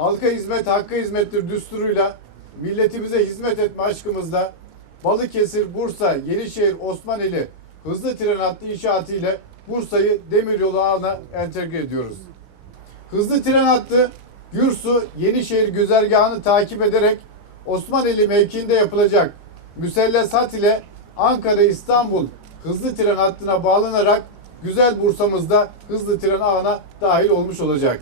halka hizmet hakka hizmettir düsturuyla milletimize hizmet etme aşkımızda Balıkesir, Bursa, Yenişehir, Osmaneli hızlı tren hattı inşaatı ile Bursa'yı demiryolu ağına entegre ediyoruz. Hızlı tren hattı Gürsu, Yenişehir güzergahını takip ederek Osmaneli mevkiinde yapılacak müselles hat ile Ankara İstanbul hızlı tren hattına bağlanarak güzel Bursa'mızda hızlı tren ağına dahil olmuş olacak.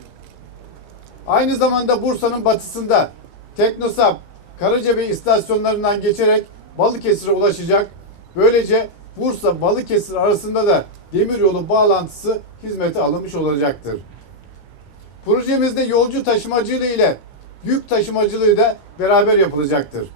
Aynı zamanda Bursa'nın batısında Teknosap, Karacabey istasyonlarından geçerek Balıkesir'e ulaşacak. Böylece Bursa Balıkesir arasında da demiryolu bağlantısı hizmete alınmış olacaktır. Projemizde yolcu taşımacılığı ile yük taşımacılığı da beraber yapılacaktır.